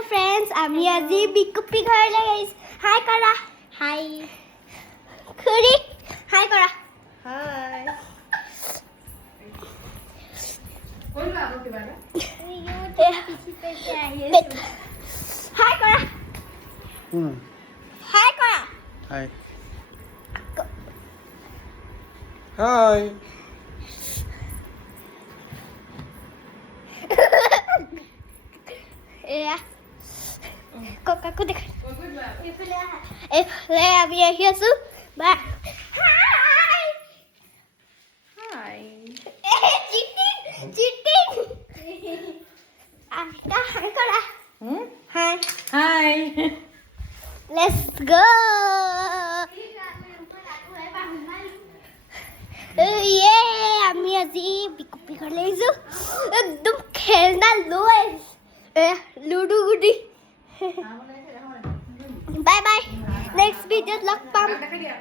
Hello friends, আমি আজি বিকুপি ঘৰলৈ আহিছোঁ। হাই কৰা। হাই। খুৰী, হাই কৰা। হাই। হাই কৰা। হাই কৰা। হাই। হাই। এয়া ককাকো দেখা। এইফালে আমি আহি আছোঁ। বা হাই। হাই। Cheating cheating. আটা হাই কৰা। হাই। হাই। Let's go. আমি আজি বিকুপি ঘৰলৈ আহিছোঁ। একদম খেলনা লৈ লুডু গুটি। বাই বাই, নেক্সট ভিডিঅ'ত লগ পাম।